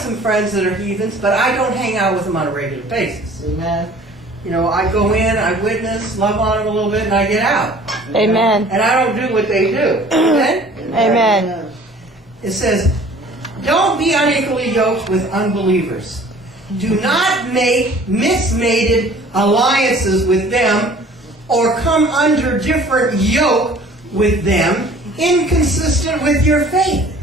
some friends that are heathens, but I don't hang out with them on a regular basis. Amen. You know, I go in, I witness, love on them a little bit, and I get out. Amen. And I don't do what they do. Amen? Amen. It says, don't be unequally yoked with unbelievers. Do not make mismated alliances with them or come under different yoke with them, inconsistent with your faith.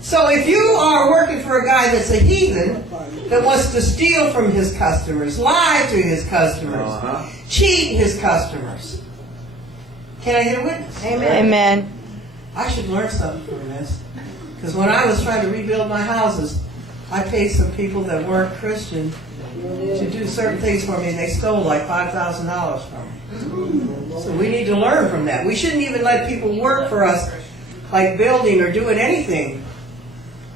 So if you are working for a guy that's a heathen, that wants to steal from his customers, lie to his customers, cheat his customers, can I get a witness? Amen. I should learn something from this. Because when I was trying to rebuild my houses, I paid some people that weren't Christian to do certain things for me, and they stole like $5,000 from me. So we need to learn from that. We shouldn't even let people work for us, like building or doing anything,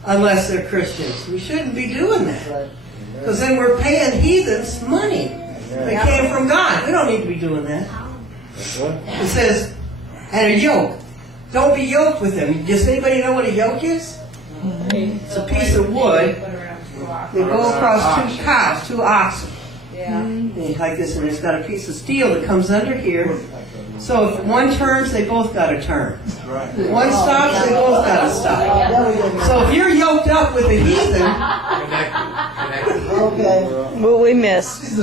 unless they're Christians. We shouldn't be doing that. Because then we're paying heathens money that came from God. We don't need to be doing that. It says, and a yoke. Don't be yoked with them. Does anybody know what a yoke is? It's a piece of wood that goes across two cows, two oxen. Like this, and it's got a piece of steel that comes under here. So if one turns, they both got to turn. If one stops, they both got to stop. So if you're yoked up with a heathen, What we miss.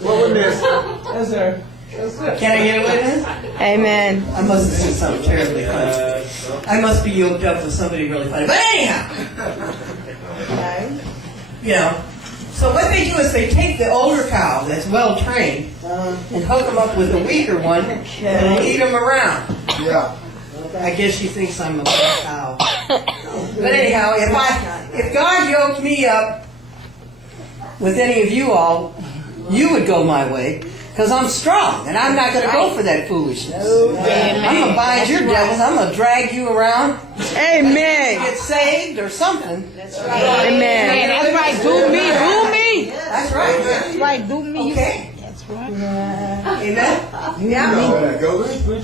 What we miss? Yes, sir. can I get a witness? Amen. I must have seen something terribly funny. I must be yoked up with somebody really funny. But anyhow, you know, so what they do is they take the older cow that's well trained and hook them up with a weaker one and lead them around. Yeah. I guess she thinks I'm a bad cow. But anyhow, if God yoked me up with any of you all, you would go my way. Because I'm strong, and I'm not going to go for that foolishness. I'm going to bind your devils. I'm going to drag you around. Amen. Get saved or something. Amen. That's right. Do me. That's right. That's right. Do me. Okay. That's right. Amen? That's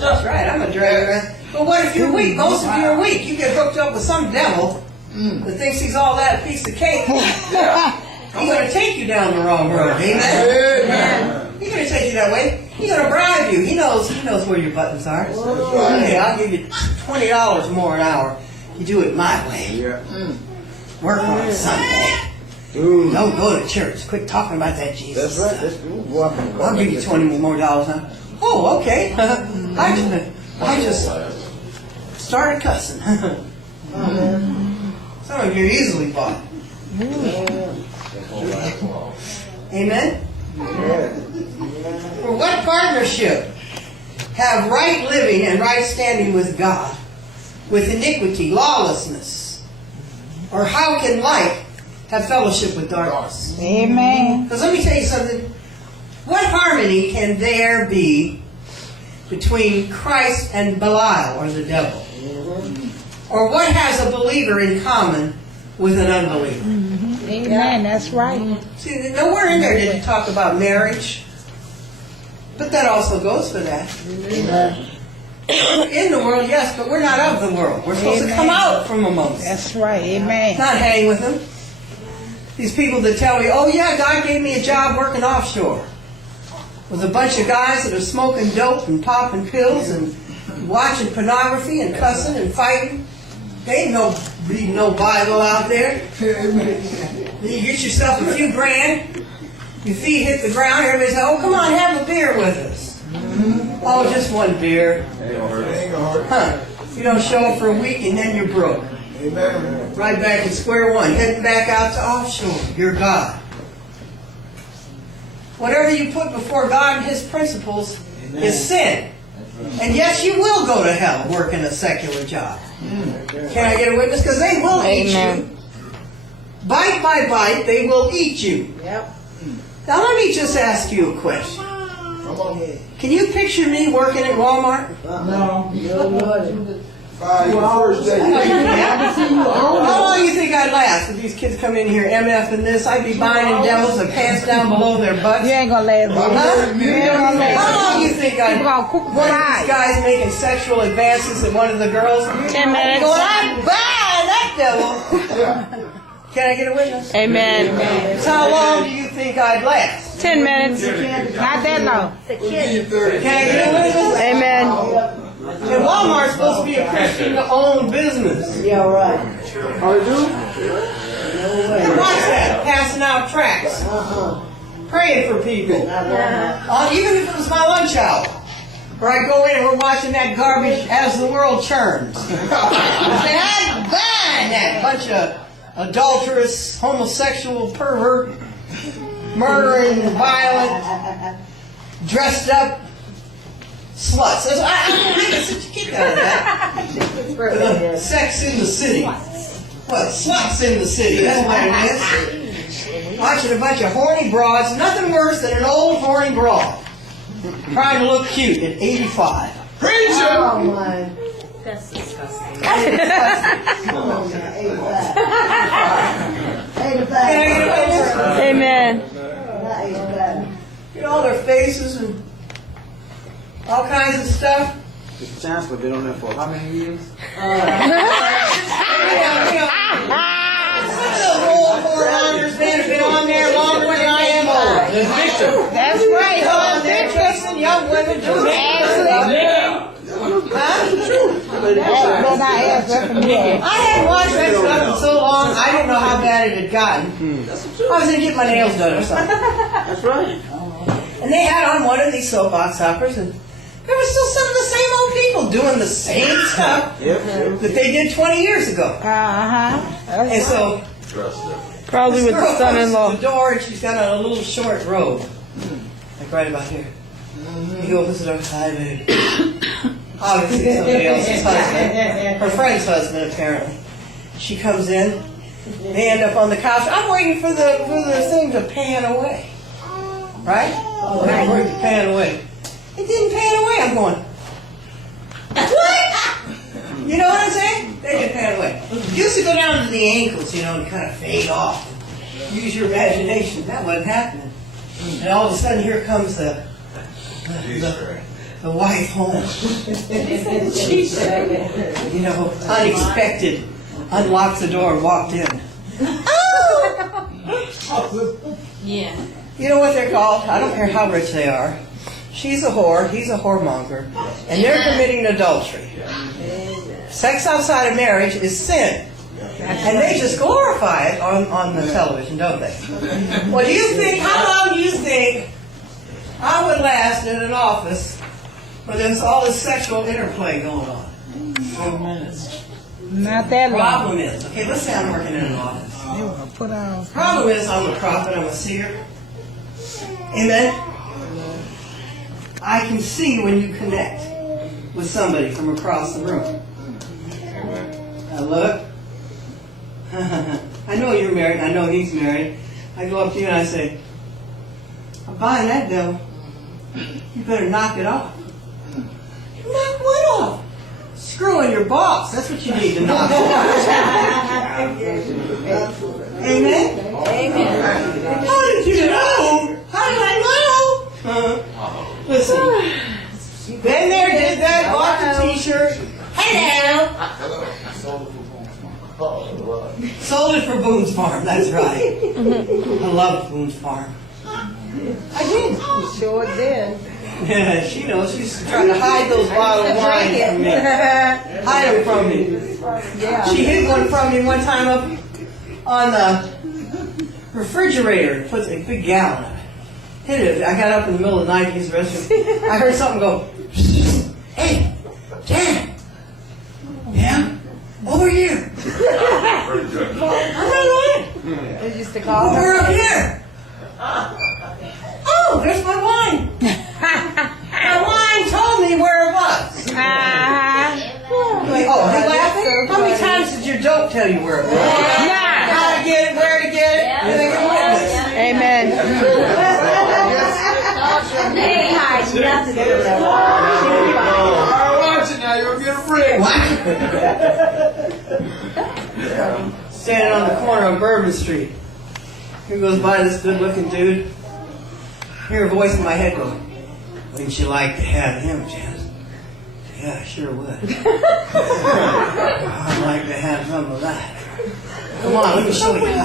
That's right. I'm going to drag you around. But what if you're weak? Most of you are weak. You get hooked up with some devil that thinks he's all that a piece of cake. He's going to take you down the wrong road. Amen? He's going to take you that way. He's going to bribe you. He knows where your buttons are. Hey, I'll give you $20 more an hour. You do it my way. Work on Sunday. Don't go to church. Quit talking about that Jesus stuff. I'll give you $20 more. Huh? Oh, okay. I just started cussing. Some of you are easily bought. Amen? For what partnership have right living and right standing with God with iniquity, lawlessness? Or how can light have fellowship with darkness? Amen. Because let me tell you something. What harmony can there be between Christ and Belial, or the devil? Or what has a believer in common with an unbeliever? Amen. That's right. See, nowhere in there did you talk about marriage. But that also goes for that. In the world, yes, but we're not of the world. We're supposed to come out from amongst them. That's right. Amen. Not hang with them. These people that tell me, oh yeah, God gave me a job working offshore with a bunch of guys that are smoking dope and popping pills and watching pornography and cussing and fighting. They ain't no reading no Bible out there. You get yourself a few grand, your feet hit the ground, everybody says, oh, come on, have a beer with us. Oh, just one beer. Huh. You don't show up for a week and then you're broke. Right back at square one, heading back out to offshore. You're God. Whatever you put before God and His principles is sin. And yes, you will go to hell working a secular job. Can I get a witness? Because they will eat you. Bite by bite, they will eat you. Now let me just ask you a question. Can you picture me working at Walmart? No. How long do you think I'd last if these kids come in here MF and this? I'd be buying devils and pants down below their butts. You ain't gonna last. Huh? You ain't gonna last. How long do you think I'd one of these guys making sexual advances at one of the girls? 10 minutes. Going, I'm buying that devil. Can I get a witness? Amen. So how long do you think I'd last? 10 minutes. Not that long. Can I get a witness? Amen. And Walmart's supposed to be a Christian-owned business. Yeah, right. And watch that, passing out tracts, praying for people. Even if it was my lunch hour, where I go in and we're watching that garbage as the world churns. I say, I'm buying that bunch of adulterous, homosexual, pervert, murdering, violent, dressed up sluts. I get such a kick out of that. Sex in the city. What? Sluts in the city. That's what it is. Watching a bunch of horny broads. Nothing worse than an old horny broad trying to look cute at 85. Preach it! Oh my. That's disgusting. Come on now, 85. 85. Can I get a witness? Amen. Not 85. You know, their faces and all kinds of stuff. Mr. Chancellor been on there for how many years? Some of those old whoremongers, man, have been on there longer than I am old. That's right. On there chasing young women doing Yeah. But I asked her from here. I hadn't watched that stuff in so long, I didn't know how bad it had gotten. I was going to get my nails done or something. That's right. And they had on one of these soapbox hoppers, and there were still some of the same old people doing the same stuff Yep. that they did 20 years ago. And so Probably with the girl comes to son-in-law. the door, and she's got on a little short robe, like right about here. He opens the door. Hi, baby. Obviously somebody else's husband. Her friend's husband, apparently. She comes in. They end up on the couch. I'm waiting for the thing to pan away. Right? Oh, I'm waiting to pan away. It didn't pan away. I'm going, what? You know what I'm saying? They didn't pan away. It used to go down to the ankles, you know, and kind of fade off. Use your imagination. That wasn't happening. And all of a sudden, here comes the wife home. You know, unexpected. Unlocked the door and walked in. Yeah. You know what they're called? I don't care how rich they are. She's a whore, he's a whoremonger, and they're committing adultery. Sex outside of marriage is sin. And they just glorify it on the television, don't they? Well, do you think, how long do you think I would last in an office where there's all this sexual interplay going on? 4 minutes. Not that long. Problem is, okay, let's say I'm working in an office. They want to put on. Problem is, I'm a prophet, I'm a seer. Amen? I can see when you connect with somebody from across the room. I look. I know you're married, I know he's married. I go up to you and I say, I'm buying that devil. You better knock it off. Knock what off? Screwing your boss. That's what you need to knock off. Amen? Amen. How did you know? How did I know? Listen, been there, did that, bought the t-shirt. Hello. Sold it for Boone's Farm, that's right. I love Boone's Farm. I did. You sure did. Yeah, she knows. She's trying to hide those bottles of wine from me. Hide them from me. Yeah. She hid one from me one time up on the refrigerator. Puts a big gallon of it. Hid it. I got up in the middle of the night to use the restroom. I heard something go, hey, Dad. Yeah? Over here. I'm not lying. They used to call Over her. up here. Oh, there's my wine. My wine told me where it was. Like, oh, are you laughing? How many times did your dope tell you where it was? How to get it, where to get it, and they can witness. Amen. They hide nothing. Alright, watch it now. You're gonna get a break. Standing on the corner of Bourbon Street. Here goes by this good-looking dude. Hear a voice in my head go, wouldn't you like to have him, Janice? Yeah, I sure would. I'd like to have some of that. Come on, let me show you.